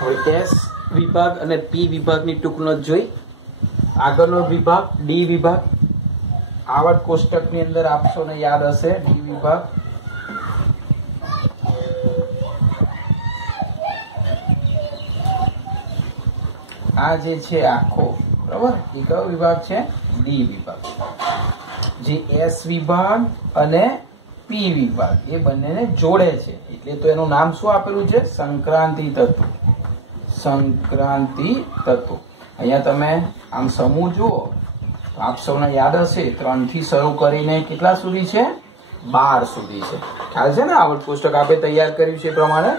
હવે એસ વિભાગ અને પી વિભાગની ટૂંક નોંધ જોઈ. આગળનો વિભાગ ડી વિભાગ આવર્ત કોષ્ટકની અંદર આપશો ને યાદ હશે. ડી વિભાગ આ જે છે આખો બરાબર એ કયો વિભાગ છે? ડી વિભાગ. જે એસ વિભાગ અને પી વિભાગ એ બંનેને જોડે છે એટલે તો એનું નામ શું આપેલું છે? સંક્રાંતિ તત્વ. સંક્રાંતિ તત્વ. અહીંયા તમે આમ સમૂહ જુઓ તો આપ સૌને યાદ હશે 3 થી શરૂ કરીને કેટલા સુધી છે? 12 સુધી છે. ખ્યાલ છે ને? આવર્ત કોષ્ટક આપણે તૈયાર કર્યું છે એ પ્રમાણે.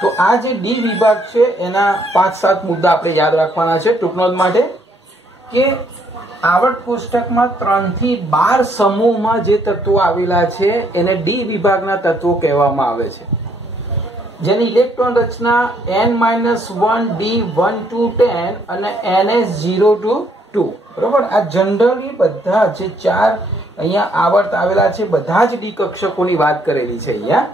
તો આ જે ડી વિભાગ છે એના 5-7 મુદ્દા આપણે યાદ રાખવાના છે ટૂંક નોંધ માટે. કે આવર્ત કોષ્ટકમાં 3 થી 12 સમૂહમાં જે તત્વો આવેલા છે એને ડી વિભાગના તત્વો કહેવામાં આવે છે. જેની electron Rachna n-1 d1 to 10 અને ns0 to 2 બરોબર. આ જનરલી બધા જે 4 અહીંયા આવર્ત આવેલા છે બધા જ ડી કક્ષકોની વાત કરેલી છે અહીંયા.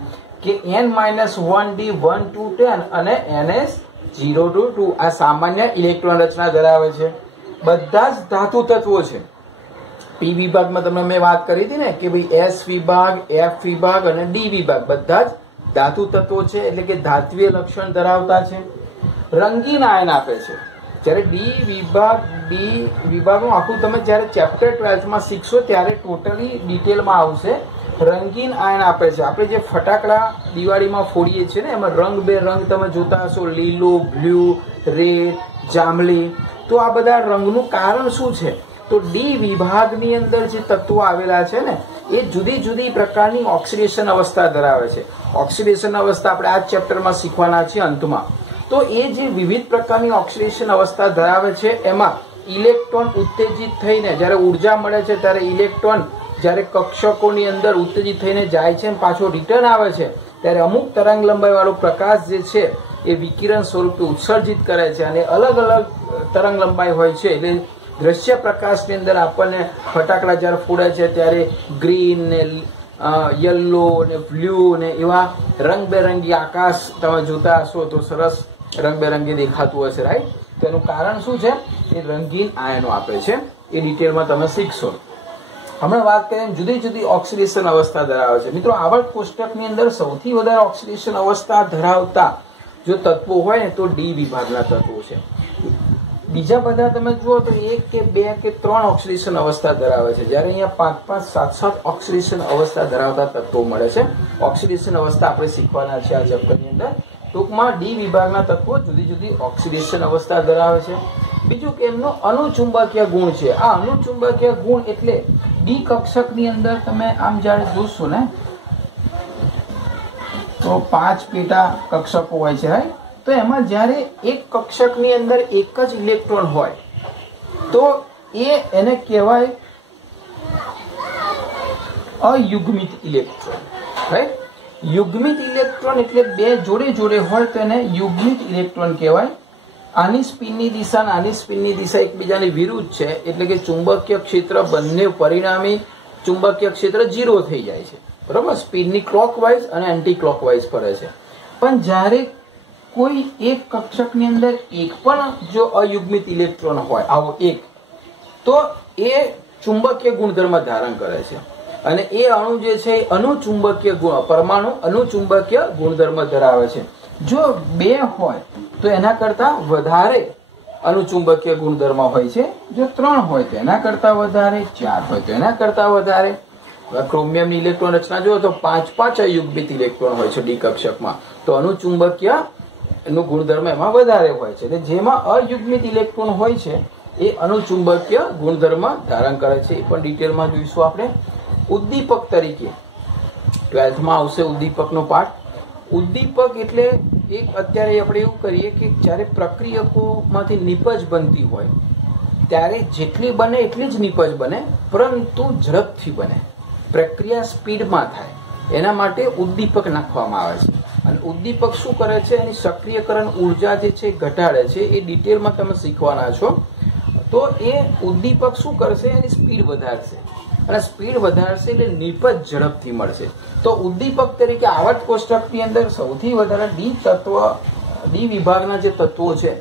કે n-1 d1 to 10 અને ns0 to 2 આ સામાન્ય ઇલેક્ટ્રોન રચના ધરાવે છે. બધા જ ધાતુ તત્વો છે. પી વિભાગમાં તમને મેં વાત કરી હતી ને કે ભાઈ એસ વિભાગ, એફ વિભાગ અને ડી વિભાગ બધા જ ધાતુ તત્વો છે એટલે કે ધાત્વીય લક્ષણ ધરાવતા છે. રંગીન આયન આપે છે. જ્યારે ડી વિભાગનું આખું તમે જ્યારે ચેપ્ટર 12 માં શીખશો ત્યારે ટોટલી ડિટેલમાં આવશે. રંગીન આયન આપે છે. આપણે જે ફટાકડા દિવાળીમાં ફોડીએ છીએ ને એમાં રંગ તમે જોતા હશો, લીલો, બ્લુ, રેડ, જાંબલી. તો આ બધા રંગનું કારણ શું છે? તો ડી વિભાગની અંદર જે તત્વો આવેલા છે ને એ જુદી જુદી પ્રકારની ઓક્સિડેશન અવસ્થા ધરાવે છે. ઓક્સિડેશન અવસ્થા આપણે આ ચેપ્ટરમાં શીખવાના છીએ અંતમાં. તો એ જે વિવિધ પ્રકારની ઓક્સિડેશન અવસ્થા ધરાવે છે એમાં ઇલેક્ટ્રોન ઉત્તેજિત થઈને જ્યારે ઉર્જા મળે છે ત્યારે ઇલેક્ટ્રોન જ્યારે કક્ષકોની અંદર ઉત્તેજિત થઈને જાય છે પાછો રિટર્ન આવે છે ત્યારે અમુક તરંગ લંબાઈ વાળો પ્રકાશ જે છે એ વિકિરણ સ્વરૂપે ઉત્સર્જિત કરે છે અને અલગ અલગ તરંગ લંબાઈ હોય છે. એટલે દ્રશ્ય પ્રકાશની અંદર આપણને ફટાકડા જ્યારે ફોડે છે ત્યારે ગ્રીન ને યલો ને બ્લુ ને એવા રંગબેરંગી આકાશ તમે જોતા હશો તો સરસ રંગબેરંગી દેખાતું હશે, રાઈટ? તો એનું કારણ શું છે? એ રંગીન આયનો આપે છે. એ ડિટેલમાં તમે શીખશો. હમણાં વાત કરીએ જુદી જુદી ઓક્સિડેશન અવસ્થા ધરાવે છે. મિત્રો આવર્ત કોષ્ટકની અંદર સૌથી વધારે ઓક્સિડેશન અવસ્થા ધરાવતા જો તત્વો હોય ને તો ડી વિભાગના તત્વો છે. બીજા બધા તમે જુઓ તો 1 કે 2 કે 3 ઓક્સિડેશન અવસ્થા ધરાવે છે. જ્યારે અહીંયા 5-5, 7-7 ઓક્સિડેશન અવસ્થા ધરાવતા તત્વો મળે છે. ઓક્સિડેશન અવસ્થા આપણે શીખવાના છે આ ચેપ્ટરની અંદર. ટૂંકમાં ડી વિભાગના તત્વો જુદી જુદી ઓક્સિડેશન અવસ્થા ધરાવે છે. બીજું કે એમનો અનુચુંબકીય ગુણ છે. આ અનુચુંબકીય ગુણ એટલે ડી કક્ષકની અંદર તમે આમ જ્યારે જોશો ને તો 5 પેટા કક્ષકો હોય છે. તો એમાં જ્યારે એક કક્ષકની અંદર એક જ ઇલેક્ટ્રોન હોય તો એને કહેવાય અયુગ્મિત ઇલેક્ટ્રોન, રાઈટ? યુગ્મિત ઇલેક્ટ્રોન એટલે બે જોડે જોડે હોય તો એને યુગ્મિત ઇલેક્ટ્રોન કહેવાય. આની સ્પિનની દિશા અને આની સ્પિનની દિશા એકબીજાની વિરુદ્ધ છે એટલે કે ચુંબકીય ક્ષેત્ર બંને પરિણામી ચુંબકીય ક્ષેત્ર 0 થઈ જાય છે, બરોબર? સ્પિનની ક્લોકવાઇઝ અને એન્ટી ક્લોકવાઇઝ ફરે છે. પણ જ્યારે કોઈ એક કક્ષકની અંદર એક પણ જો અયુગ્મિત ઇલેક્ટ્રોન હોય આવો એક તો એ ચુંબકીય ગુણધર્મ ધારણ કરે છે અને એ અણુ જે છે અનુચુંબકીય ગુણ પરમાણુ અનુચુંબકીય ગુણધર્મ ધરાવે છે. જો 2 હોય તો એના કરતા વધારે અનુચુંબકીય ગુણધર્મ હોય છે. જો 3 હોય તો એના કરતા વધારે, 4 હોય તો એના કરતા વધારે. ક્રોમિયમની ઇલેક્ટ્રોન રચના જુઓ તો 5 અયુગ્મિત ઇલેક્ટ્રોન હોય છે ડી કક્ષકમાં. તો અનુચુંબકીય એનું ગુણધર્મ એમાં વધારે હોય છે. એટલે જેમાં અયુગ્મિત ઇલેક્ટ્રોન હોય છે એ અનુચુંબકીય ગુણધર્મ ધારણ કરે છે. એ પણ ડિટેલમાં જોઈશું આપણે. ઉદ્દીપક તરીકે 12th માં આવશે ઉદ્દીપકનો પાઠ. ઉદ્દીપક એટલે એક અત્યારે આપણે એવું કરીએ કે જ્યારે પ્રક્રિયકોમાંથી નિપજ બનતી હોય ત્યારે જેટલી બને એટલી જ નિપજ બને પરંતુ ઝડપથી બને, પ્રક્રિયા સ્પીડમાં થાય એના માટે ઉદ્દીપક નાખવામાં આવે છે. અને ઉદ્દીપક શું કરે છે? એની સક્રિયકરણ ઉર્જા જે છે ઘટાડે છે. એ ડિટેલમાં તમે શીખવાના છો. તો એ ઉદ્દીપક શું કરશે? એની સ્પીડ વધારશે અને સ્પીડ વધારશે એટલે નિપજ ઝડપથી મળશે. તો ઉદ્દીપક તરીકે આવર્ત કોષ્ટકની અંદર સૌથી વધારે ડી તત્વ ડી વિભાગના જે તત્વો છે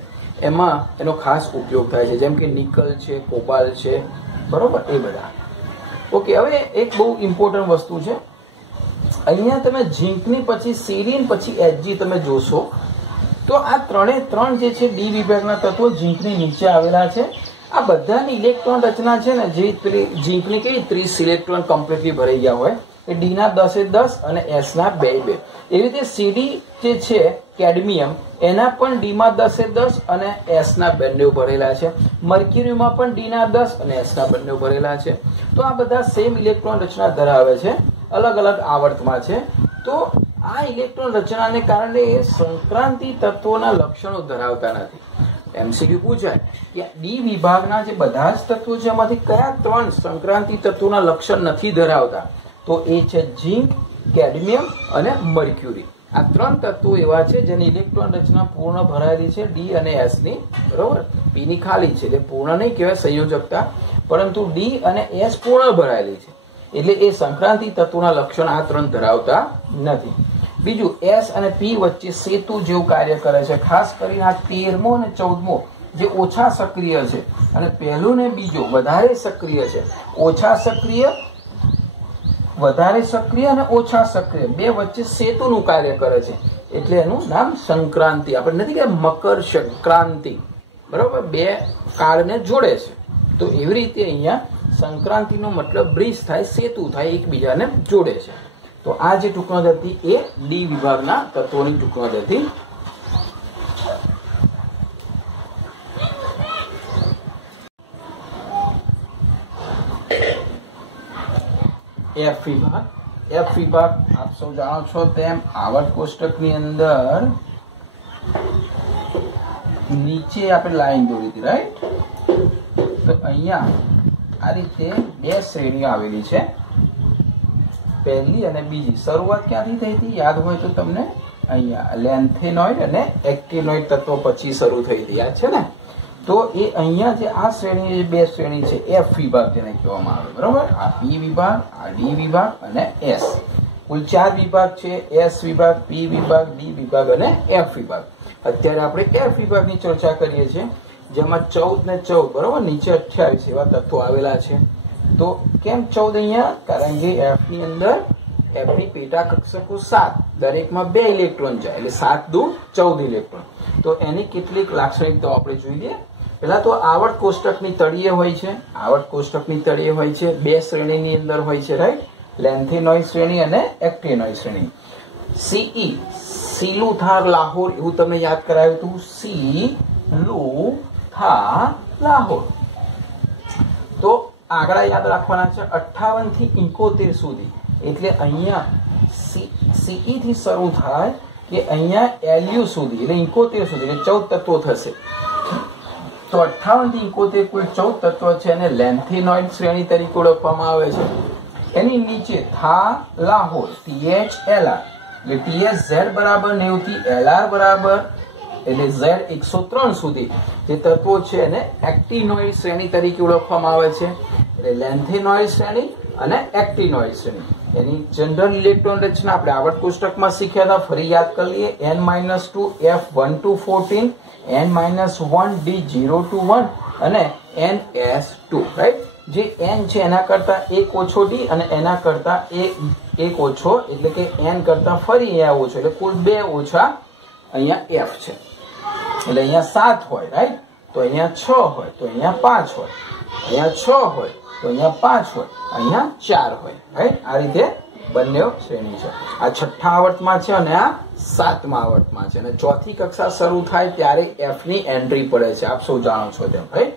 એમાં એનો ખાસ ઉપયોગ થાય છે, જેમ કે નિકલ છે, કોબાલ્ટ છે, બરોબર, એ બધા. ઓકે, હવે એક બહુ ઇમ્પોર્ટન્ટ વસ્તુ છે, અહીંયા તમે ઝીંકની પછી સીરીન પછી એચજી તમે જોશો તો આ ત્રણ જે છે ડી વિભાગના તત્વો ઝીંકની નીચે આવેલા છે. આ બધાની ઇલેક્ટ્રોન રચના છે ને, જે ઝીંકની કેવી 30 ઇલેક્ટ્રોન કમ્પ્લીટલી ભરાઈ ગયા હોય, એ ડી ના 10 અને એસ ના 2. એવી રીતે સીડી જે છે કેડમિયમ, એના પણ ડી માં 10 અને એસ ના 2 ભરેલા છે. મર્ક્યુરીમાં પણ ડી ના 10 અને એસ ના 2 ભરેલા છે. તો આ બધા સેમ ઇલેક્ટ્રોન રચના ધરાવે છે, અલગ અલગ આવર્તમાં છે. તો આ ઇલેક્ટ્રોન રચનાને કારણે સંક્રાંતિ તત્વોના લક્ષણો ધરાવતા નથી. એમસીક્યુ પૂછાય કે ડી વિભાગના જે બધા જ તત્વો છે એમાંથી કયા 3 સંક્રાંતિ તત્વોના લક્ષણ નથી ધરાવતા? તો એ છે ઝીંક, કેડમિયમ અને મર્ક્યુરી. આ 3 તત્વો એવા છે જેની ઇલેક્ટ્રોન રચના પૂર્ણ ભરાયેલી છે ડી અને એસ ની, બરોબર. પી ની ખાલી છે, એટલે પૂર્ણ નહીં કહેવાય સંયોજકતા, પરંતુ ડી અને એસ પૂર્ણ ભરાયેલી છે, એટલે એ સંક્રાંતિ તત્વોના લક્ષણ આ 3 ધરાવતા નથી. બીજું, એસ અને પી વચ્ચે સેતુ જેવું કાર્ય કરે છે. ખાસ કરીને આ 13મો અને 14મો જે ઓછા સક્રિય છે, અને પહેલું ને બીજું વધારે સક્રિય છે. ઓછા સક્રિય, વધારે સક્રિય અને ઓછા સક્રિય બે વચ્ચે સેતુનું કાર્ય કરે છે, એટલે એનું નામ સંક્રાંતિ. આપણે નથી કે મકર સંક્રાંતિ, બરોબર, બે કાળને જોડે છે. તો એવી રીતે અહીંયા સંક્રાંતિનો મતલબ બ્રિજ થાય, સેતુ થાય, એકબીજાને જોડે છે. તો આ જે ટૂંકનોંધ હતી એ ડી વિભાગના તત્વોની ટૂંકનોંધ હતી. એફ વિભાગ આપ સૌ જાણો છો તેમ આવર્ત કોષ્ટકની અંદર નીચે આપણે લાઈન દોરી હતી, રાઈટ? તો અહીંયા આ રીતે 2 શ્રેણીઓ આવેલી છે, પહેલી અને બીજી. શરૂઆત ક્યાંથી થઈ હતી યાદ હોય તો તમને, અહીંયા લેન્થેનોઇડ અને એક્ટિનોઇડ તત્વો પછી શરૂ થઈ હતી, યાદ છે ને? તો એ અહીંયા જે આ શ્રેણી, 2 શ્રેણી છે, એફ વિભાગ જેને કહેવામાં આવે, બરોબર. આ પી વિભાગ, આ ડી વિભાગ અને એસ. કુલ 4 વિભાગ છે, એસ વિભાગ, પી વિભાગ, ડી વિભાગ અને એફ વિભાગ. અત્યારે આપણે એફ વિભાગની ચર્ચા કરીએ છીએ, જેમાં 14 ને 14, બરોબર, નીચે 28 એવા તત્વો આવેલા છે. તો કેમ 14 અહીંયા? કારણ કે એફ ની અંદર, એફ ની પેટા કક્ષકો 7, દરેકમાં 2 ઇલેક્ટ્રોન જાય, એટલે 7 દુ 14 ઇલેક્ટ્રોન. તો એની કેટલીક લાક્ષણિકતાઓ આપણે જોઈ લઈએ. પહેલા તો આવર્ત કોષ્ટકની તળિયે હોય છે, આવર્ત કોષ્ટકની તળિયે હોય છે, 2 શ્રેણીની અંદર હોય છે, રાઈટ? લેન્થેનોઇડ શ્રેણી અને એક્ટિનોઇડ શ્રેણી. સીઈ, સીલુથાર લાહોર, એવું તમને યાદ કરાવ્યું હતું, સીલુથાર લાહોર. તો આંકડા યાદ રાખવાના છે, 58 થી 71 સુધી. એટલે અહીંયા સીઈ થી શરૂ થાય કે અહીંયા એલયુ સુધી, એટલે 71 સુધી, એટલે 14 તત્વો થશે. તો 58 થી 71 કુલ 14 તત્વો છે, અને લેન્થેનોઇડ શ્રેણી તરીકે ઓળખવામાં આવે છે. એની નીચે થા લાહોર, THLR, એટલે THZ બરાબર 90 થી LR બરાબર, એટલે Z 103 સુધી જે તત્વો છે એને એક્ટિનોઇડ શ્રેણી તરીકે ઓળખવામાં આવે છે. એટલે લેન્થેનોઇડ શ્રેણી અને એક્ટિનોઇડ શ્રેણી. એની જનરલ ઇલેક્ટ્રોન રચના આપણે આવર્ત કોષ્ટકમાં શીખ્યા હતા, ફરી યાદ કરી લઈએ. N-2 F1 to 14, N-1 D0 to 1 અને NS2, રાઈટ? જે N છે એના કરતા 1 ઓછો D અને એના કરતા 1 ઓછો, એટલે કે N કરતા ફરી અહીંયા ઓછો, એટલે કુલ 2 ઓછા અહીંયા F છે. એટલે અહીંયા 7 હોય, રાઈટ? તો અહીંયા 6 હોય, તો અહીંયા 5 હોય, અહીંયા 6 હોય તો અહીંયા 5 હોય, અહીંયા 4 હોય, રાઈટ? આ રીતે બંને શ્રેણી છે. આ 6થા આવર્તમાં છે અને આ 7મા આવર્તમાં છે, અને 4થી કક્ષા શરૂ થાય ત્યારે F ની એન્ટ્રી પડે છે, આપ સૌ જાણો છો તેમ, રાઈટ?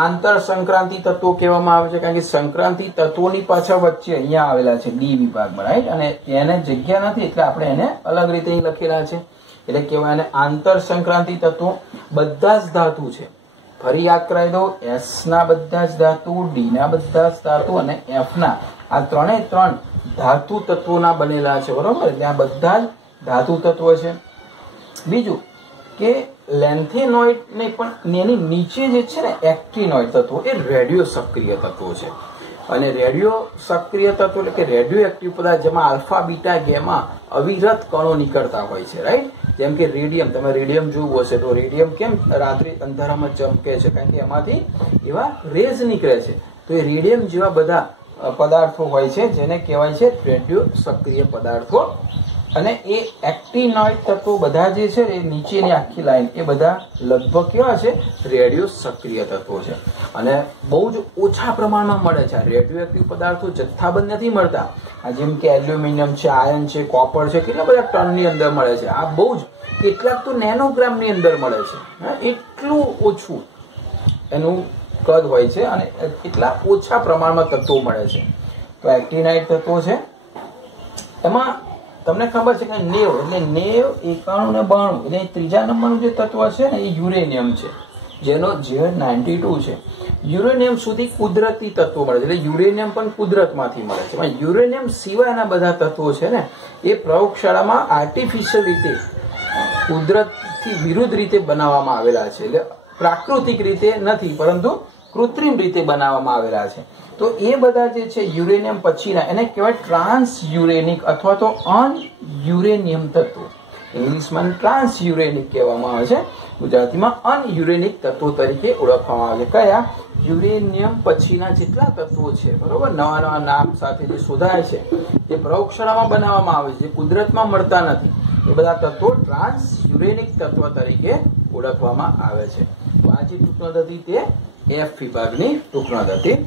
આંતર સંક્રાંતિ તત્વો કહેવામાં આવે છે, કારણ કે સંક્રાંતિ તત્વોની પાછળ વચ્ચે અહીંયા આવેલા છે ડી વિભાગમાં, રાઈટ? અને એને જગ્યા નથી એટલે આપણે એને અલગ રીતે અહીં લખેલા છે, એટલે કહેવાય એને આંતર સંક્રાંતિ તત્વો. બધા જ ધાતુ છે, ફરી યાદ કરાવી દો, એસ ના બધા જ ધાતુ, ડી ના બધા જ ધાતુ અને એફ ના, આ 3 ધાતુ તત્વોના બનેલા છે, બરોબર? એટલે આ બધા જ ધાતુ તત્વો છે. બીજું કે લેન્થેનોઇડ ને પણ એની નીચે જે છે ને એક્ટિનોઇડ તત્વો, એ રેડિયો સક્રિય તત્વો છે. અને રેડિયો સક્રિય તત્વો એટલે કે રેડિયો એક્ટિવ પદાર્થ જેમાં આલ્ફા બીટા ગેમા અવિરત કણો નીકળતા હોય છે, રાઈટ. જેમ કે રેડિયમ, તમે રેડિયમ જોયું હશે તો રેડિયમ કેમ રાત્રે અંધારામાં ચમકે છે, કારણ કે એમાંથી એવા રેઝ નીકળે છે. તો એ રેડિયમ જેવા બધા પદાર્થો હોય છે જેને કહેવાય છે રેડિયો સક્રિય પદાર્થો. અને એ એક્ટિનોઇડ તત્વો બધા જે છે એ નીચેની આખી લાઈન એ બધા લગભગ કેવા છે, રેડિયો સક્રિય તત્વો છે. અને બહુ જ ઓછા પ્રમાણમાં મળે છે. રેડિયો એક્ટિવ પદાર્થો જથ્થાબંધ નથી મળતા. જેમ કે એલ્યુમિનિયમ છે, આયર્ન છે, કોપર છે, કેટલા બધા ટનની અંદર મળે છે. આ બહુ જ કેટલાક તો નેનોગ્રામની અંદર મળે છે. એટલું ઓછું એનું કદ હોય છે અને એટલા ઓછા પ્રમાણમાં તત્વો મળે છે. તો એક્ટિનાઇડ તત્વો છે. એમાં તમને ખબર છે કે 90 એટલે 90, 91 ને 92 એટલે ત્રીજા નંબરનું જે તત્વ છે ને એ યુરેનિયમ છે, જેનો J92 છે. યુરેનિયમ સુધી કુદરતી તત્વો મળે છે. એટલે યુરેનિયમ પણ કુદરતમાંથી મળે છે. પણ યુરેનિયમ સિવાયના બધા તત્વો છે ને એ પ્રયોગશાળામાં આર્ટિફિશિયલ રીતે કુદરતથી વિરુદ્ધ રીતે બનાવવામાં આવેલા છે. એટલે પ્રાકૃતિક રીતે નથી પરંતુ કૃત્રિમ રીતે બનાવવામાં આવેલા છે. તો એ બધા જે છે યુરેનિયમ પછીના એને કહેવાય ટ્રાન્સ યુરેનિક અથવા તો અનયુરેનિયમ તત્વો. ઇંગ્લિશમાં ટ્રાન્સ યુરેનિક કહેવામાં આવે છે, ગુજરાતીમાં અનયુરેનિક તત્વો તરીકે ઓળખવામાં આવે છે. કયા? યુરેનિયમ પછીના જેટલા તત્વો છે, બરોબર, નવા નવા નામ સાથે જે શોધાય છે, જે પ્રયોગશાળામાં બનાવવામાં આવે છે, જે કુદરતમાં મળતા નથી, એ બધા તત્વો ટ્રાન્સ યુરેનિક તત્વ તરીકે ઓળખવામાં આવે છે. તો આ જે ટૂંકનોંધ હતી તે એફ વિભાગની ટૂંકનોંધ હતી.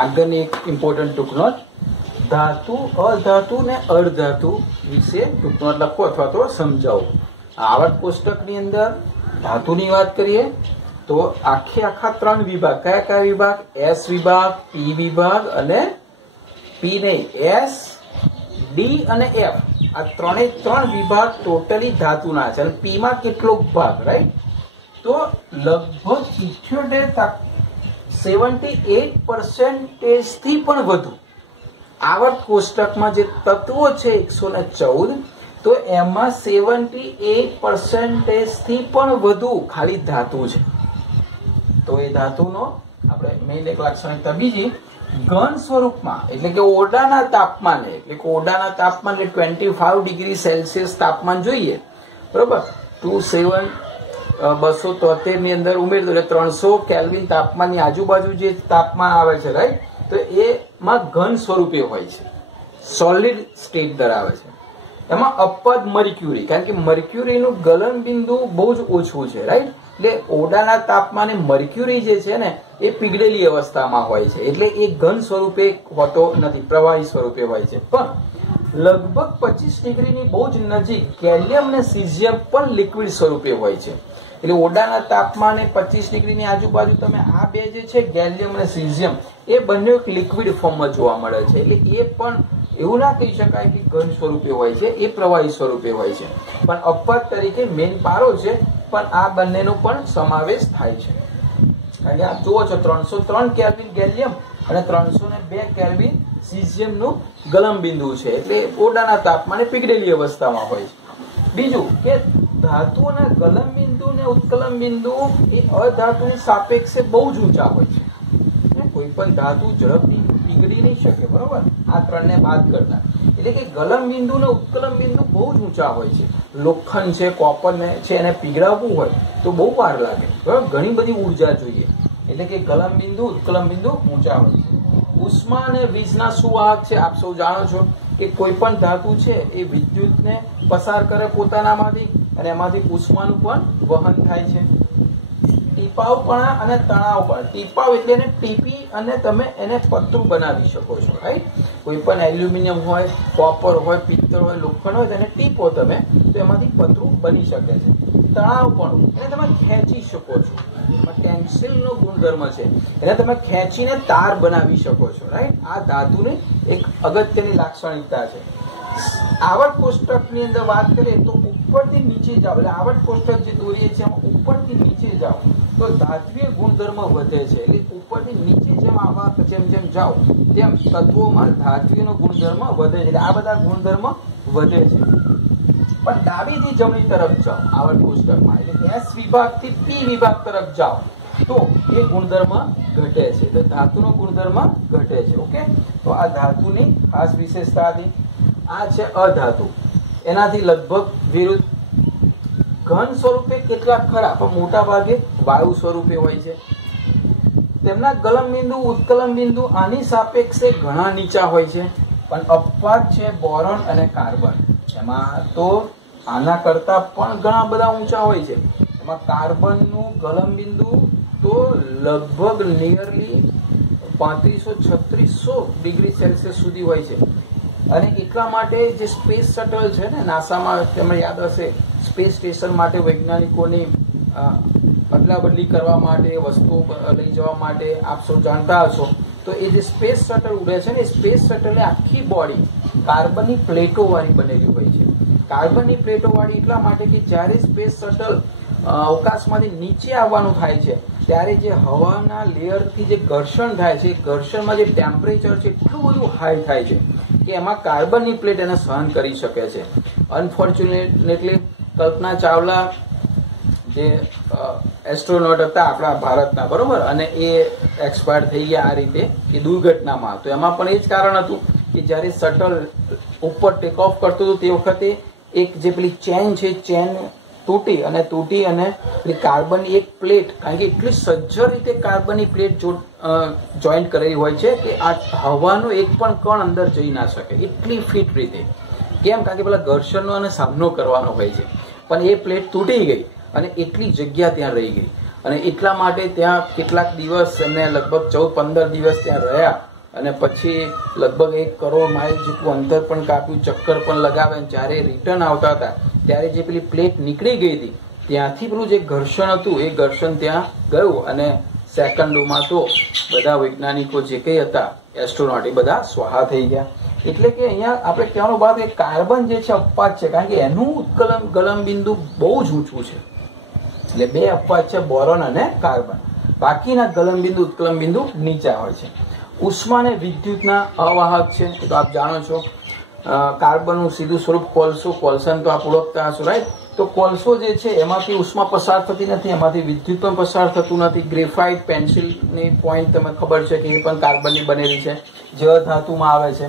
આગળની એક ઇમ્પોર્ટન્ટ ટૂંકનોંધ, ધાતુ, અધાતુ ને અર્ધધાતુ વિશે ટૂંકનોંધ લખો અથવા તો સમજાવો. આવર્ત કોષ્ટકની અંદર ધાતુની વાત કરીએ તો આખા 3 વિભાગ. કયા કયા વિભાગ? એસ વિભાગ, પી વિભાગ અને પી નહીં, એસ, ડી અને એફ. આ 3 વિભાગ ટોટલી ધાતુના છે. અને પી માં કેટલો ભાગ, રાઈટ? તો લગભગ 78% થી પણ વધુ આવર્ત કોષ્ટકમાં જે તત્વો છે 114, તો એમાં 78% થી પણ વધુ ખાલી ધાતુ છે. તો એ ધાતુનો આપણે મેઇન એક લાક્ષણિકતા બીજી, ઘન સ્વરૂપમાં એટલે કે ઓરડાના તાપમાને, એટલે કે ઓરડાના તાપમાન 25 ડિગ્રી સેલ્સિયસ તાપમાન જોઈએ, બરોબર. 273 ની અંદર ઉમેરતો એટલે 300 કેલ્વિન તાપમાનની આજુબાજુ જે તાપમાન આવે છે, રાઈટ, તો એમાં ઘન સ્વરૂપે હોય છે, સોલિડ સ્ટેટ ધરાવે છે. એમાં અપદ મર્ક્યુરી, કારણ કે મર્ક્યુરીનું ગલન બિંદુ બહુ જ ઓછું છે, રાઈટ. એટલે ઓરડાના તાપમાને મર્ક્યુરી જે છે ને એ પીગળેલી અવસ્થામાં હોય છે, એટલે એ ઘન સ્વરૂપે હોતો નથી, પ્રવાહી સ્વરૂપે હોય છે. પણ લગભગ 25 ડિગ્રીની બહુ જ નજીક ગેલિયમ અને સીઝિયમ પણ લિક્વિડ સ્વરૂપે હોય છે. એટલે ઓરડાના તાપમાને 25 ડિગ્રીની આજુબાજુ તમે આ બે જે છે ગેલિયમ અને સીઝિયમ એ બંને એક લિક્વિડ ફોર્મમાં જોવા મળે છે. એટલે એ પણ એવું ના કહી શકાય કે ઘન સ્વરૂપે હોય છે, એ પ્રવાહી સ્વરૂપે હોય છે. પણ અપવાદ તરીકે મેઇન પારો છે, પણ આ બંનેનો પણ સમાવેશ થાય છે. કારણ કે આપ જુઓ છો 303 કેલ્વિન ગેલિયમ અને 302 કેલ્વિન સીઝિયમનું ગલન બિંદુ છે, એટલે ઓરડાના તાપમાને પીગળેલી અવસ્થામાં હોય છે. બીજું કે ધાતુના ગલન બિંદુ ને ઉત્કલન બિંદુ એ અધાતુની સાપેક્ષે બહુ જ ઊંચા હોય છે. કોઈ પણ ધાતુ ઝડપથી પીગળી નહીં શકે, બરોબર, આ 3 ને બાદ કરતા. એટલે કે ગલન બિંદુ ને ઉત્કલન બિંદુ બહુ જ ઊંચા હોય છે. લોખંડ છે, કોપર ને છે, એને પીગળાવવું હોય તો બહુ વાર લાગે, બરોબર, ઘણી બધી ઉર્જા જોઈએ. એટલે કે ગલન બિંદુ, ઉત્કલન બિંદુ ઊંચા હોય છે. ઉષ્મા અને વીજના સુવાહક છે. આપ સૌ જાણો છો કે કોઈ પણ ધાતુ છે એ વિદ્યુતને પસાર કરે પોતાનામાંથી અને એમાંથી ઉષ્માનું પણ વહન થાય છે. ટીપાવપણા અને તણાવપણા. ટીપાવ એટલે એને ટીપી અને તમે એને પતરું બનાવી શકો છો, રાઈટ. કોઈ પણ એલ્યુમિનિયમ હોય, કોપર હોય, પિત્તળ હોય, લોખંડ હોય, તેને ટીપો તમે તો એમાંથી પતરું બની શકે છે. તણાવપણું એને તમે ખેંચી શકો છો, ટેન્સિલનો ગુણધર્મ છે, એને તમે ખેંચીને તાર બનાવી શકો છો, રાઈટ. આ ધાતુની એક અગત્યની લાક્ષણિકતા છે. આવર્ત કોષ્ટકની અંદર વાત કરીએ તો ઉપરથી નીચે જાઓ, એટલે આવર્ત કોષ્ટક જે દોરીએ છીએ એમાં ઉપરથી નીચે જાઓ તો ધાત્વિય ગુણધર્મ વધે છે. એટલે ઉપરથી નીચે જેમ આવા જેમ જેમ જાઓ તેમ તત્વોમાં ધાત્વિયનો ગુણધર્મ વધે છે. એટલે આ બધા ગુણધર્મ વધે છે. પણ ડાબીથી જમણી તરફ જાઓ આવર્ત કોષ્ટકમાં, એટલે S વિભાગથી P વિભાગ તરફ જાઓ તો એ ગુણધર્મ ઘટે છે, તો ધાતુનો ગુણધર્મ ઘટે છે. ઓકે, તો આ ધાતુની ખાસ વિશેષતા હતી. આ છે અધાતુ, એનાથી લગભગ વિરુદ્ધ. ઘન સ્વરૂપે કેટલાક ખરા, પણ મોટા ભાગે વાયુ સ્વરૂપે હોય છે. તેમના ગલન બિંદુ ઉત્કલન બિંદુ આની સાપેક્ષે ઘણા નીચા હોય છે. પણ અપવાદ છે બોરોન અને કાર્બન, એમાં તો આના કરતા પણ ઘણા બધા ઊંચા હોય છે. એમાં કાર્બનનું ગલન બિંદુ તો લગભગ નિયરલી 3500-3600 ડિગ્રી સેલ્સિયસ સુધી હોય છે. અને એટલા માટે જે સ્પેસ શટલ છે ને નાસામાં, તમને યાદ હશે, સ્પેસ સ્ટેશન માટે વૈજ્ઞાનિકોની અદલા બદલી કરવા માટે, વસ્તુઓ લઈ જવા માટે, આપ સૌ જાણતા હશો, તો એ જે સ્પેસ શટલ ઉડે છે ને, સ્પેસ શટલ આખી બોડી કાર્બનની પ્લેટો વાળી બનેલી હોય છે. કાર્બનની પ્લેટો વાળી એટલા માટે કે જ્યારે સ્પેસ શટલ અવકાશમાંથી નીચે આવવાનું થાય છે ત્યારે જે હવાના લેયરથી જે ઘર્ષણ થાય છે, ઘર્ષણમાં જે ટેમ્પરેચર છે એટલું બધું હાઈ થાય છે કે એમાં કાર્બનની પ્લેટ એને સહન કરી શકે છે. અનફોર્ચ્યુનેટલી કલ્પના ચાવલા જે એસ્ટ્રોનોટ હતા આપણા ભારતના, બરોબર, અને એ એક્સપાયર થઈ ગયા આ રીતે એ દુર્ઘટનામાં. તો એમાં પણ એ જ કારણ હતું કે જ્યારે શટલ ઉપર ટેક ઓફ કરતું હતું તે વખતે એક જે પેલી ચેન છે, ચેન તૂટી અને પેલી કાર્બનની એક પ્લેટ, કારણ કે એટલી સજ્જડ રીતે કાર્બનની પ્લેટ જોઈન્ટ કરેલી હોય છે કે આ હવાનો એક પણ કણ અંદર જઈ ના શકે, એટલી ફિટ રીતે. કેમ? કારણ કે પેલા ઘર્ષણનો અને સામનો કરવાનો હોય છે. પણ એ પ્લેટ તૂટી ગઈ અને એટલી જગ્યા ત્યાં રહી ગઈ, અને એટલા માટે ત્યાં કેટલાક દિવસ એમને લગભગ 14-15 દિવસ ત્યાં રહ્યા, અને પછી લગભગ 1 કરોડ માઇલ જેટલું અંતર પણ કાપ્યું, ચક્કર પણ લગાવે. જ્યારે રિટર્ન આવતા હતા ત્યારે જે પેલી પ્લેટ નીકળી ગઈ હતી ત્યાંથી પેલું જે ઘર્ષણ હતું એ ઘર્ષણ ત્યાં ગયું, અને સેકન્ડોમાં તો બધા વૈજ્ઞાનિકો જે કંઈ હતા એસ્ટ્રોનોટ એ બધા સ્વાહા થઈ ગયા. એટલે કે અહીંયા આપણે કહેવાનો વાત કે કાર્બન જે છે અપવાદ છે, કારણ કે એનું ઉત્કલન ગલન બિંદુ બહુ જ ઊંચું છે. એટલે 2 અપવાદ છે, બોરોન અને કાર્બન. બાકીના ગલન બિંદુ ઉત્કલન બિંદુ નીચા હોય છે. ઉષ્મા અને વિદ્યુતના અવાહક છે, તો આપ જાણો છો. કાર્બનનું સીધું સ્વરૂપ કોલસો, કોલસાને તો આપ ઓળખતા હશો, રાઈટ? તો કોલસો જે છે એમાંથી ઉષ્મા પસાર થતી નથી, એમાંથી વિદ્યુત પણ પસાર થતું નથી. ગ્રેફાઇટ પેન્સિલની પોઈન્ટ તમને ખબર છે કે એ પણ કાર્બનની બનેલી છે, જે ધાતુમાં આવે છે.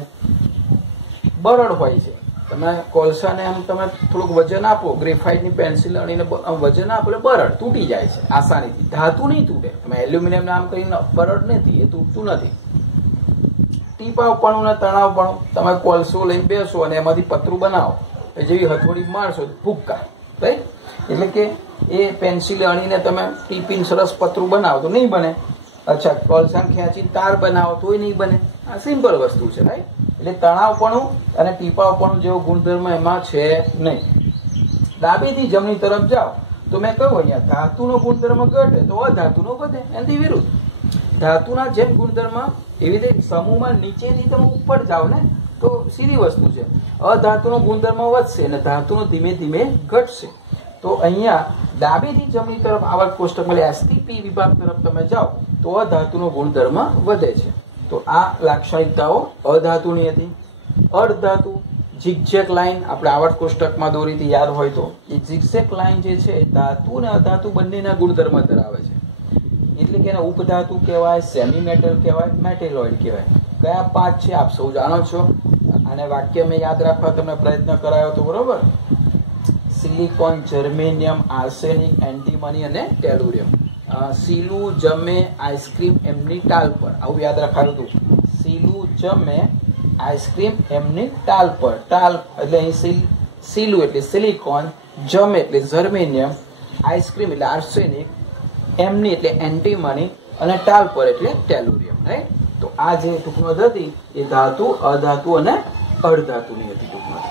બરડ હોય છે. તમે કોલસાને આમ તમે થોડુંક વજન આપો, ગ્રેફાઇટની પેન્સિલ અણીને વજન આપો એટલે બરડ તૂટી જાય છે આસાનીથી. ધાતુ નહીં તૂટે. તમે એલ્યુમિનિયમ નામ કરીને બરડ નથી, એ તૂટતું નથી. ટીપાવપણું અને તણાવપણું, તમે કોલસો લઈને બેસો અને એમાંથી પતરું બનાવો, જેવી હથોડી મારશો ભૂક્કા, રાઈટ? એટલે કે એ પેન્સિલ અણીને તમે ટીપીને સરસ પતરું બનાવો તો નહીં બને. અચ્છા, કોલસાને ખેંચીને તાર બનાવો તોય નહીં બને. આ સિમ્પલ વસ્તુ છે, રાઈટ? એટલે તણાવપણું અને ટીપાવપણું જેવો ગુણધર્મ એમાં છે નહીં. ડાબીથી જમણી તરફ જાઓ તો મેં કહ્યું અહીંયા ધાતુનો ગુણધર્મ ઘટે તો અધાતુનો વધે, એનાથી વિરુદ્ધ. ધાતુના જેમ ગુણધર્મ એવી રીતે સમૂહમાં નીચેથી તમે ઉપર જાઓ ને તો સીધી વસ્તુ છે. અધાતુનો ગુણધર્મ વધશે અને ધાતુનો ધીમે ધીમે ઘટશે. તો અહીંયા ડાબીથી જમણી તરફ આવર્ત કોષ્ટકમાં S થી P વિભાગ તરફ તમે જાઓ તો અધાતુનો ગુણધર્મ વધે છે. તો આ લાક્ષણિકતાઓ અધાતુની હતી. અર્ધધાતુ ઝિગઝેગ લાઈન આપણે આવર્ત કોષ્ટકમાં દોરીથી યાદ હોય તો એ ઝિગઝેગ લાઈન જે છે ધાતુ અને અધાતુ બંનેના ગુણધર્મ ધરાવે છે. એટલે કે એને ઉપધાતુ કહેવાય, સેમી મેટલ કહેવાય, મેટેલોઇડ કહેવાય. કયા 5 છે આપ સૌ જાણો છો. અને વાક્ય મેં યાદ રાખવા તમને પ્રયત્ન કરાયો તો, બરોબર? સિલિકોન, જર્મેનિયમ, આર્સેનિક, એન્ટીમની અને ટેલુરિયમ. સીલું જમે આઈસ્ક્રીમ એમની ટાલ પર, આવું યાદ રાખાયું હતું. સીલું જમે આઈસ્ક્રીમ એમની ટાલ પર. ટાલ એટલે અહીં સીલું એટલે સિલિકોન, જમે એટલે જર્મેનિયમ, આઈસ્ક્રીમ એટલે આર્સેનિક, એમની એટલે એન્ટીમની અને ટાલ પર એટલે ટેલુરિયમ, રાઈટ? તો આ જે ટૂંકનોંધ હતી એ ધાતુ, અધાતુ અને અર્ધધાતુની હતી ટૂંકનોંધ.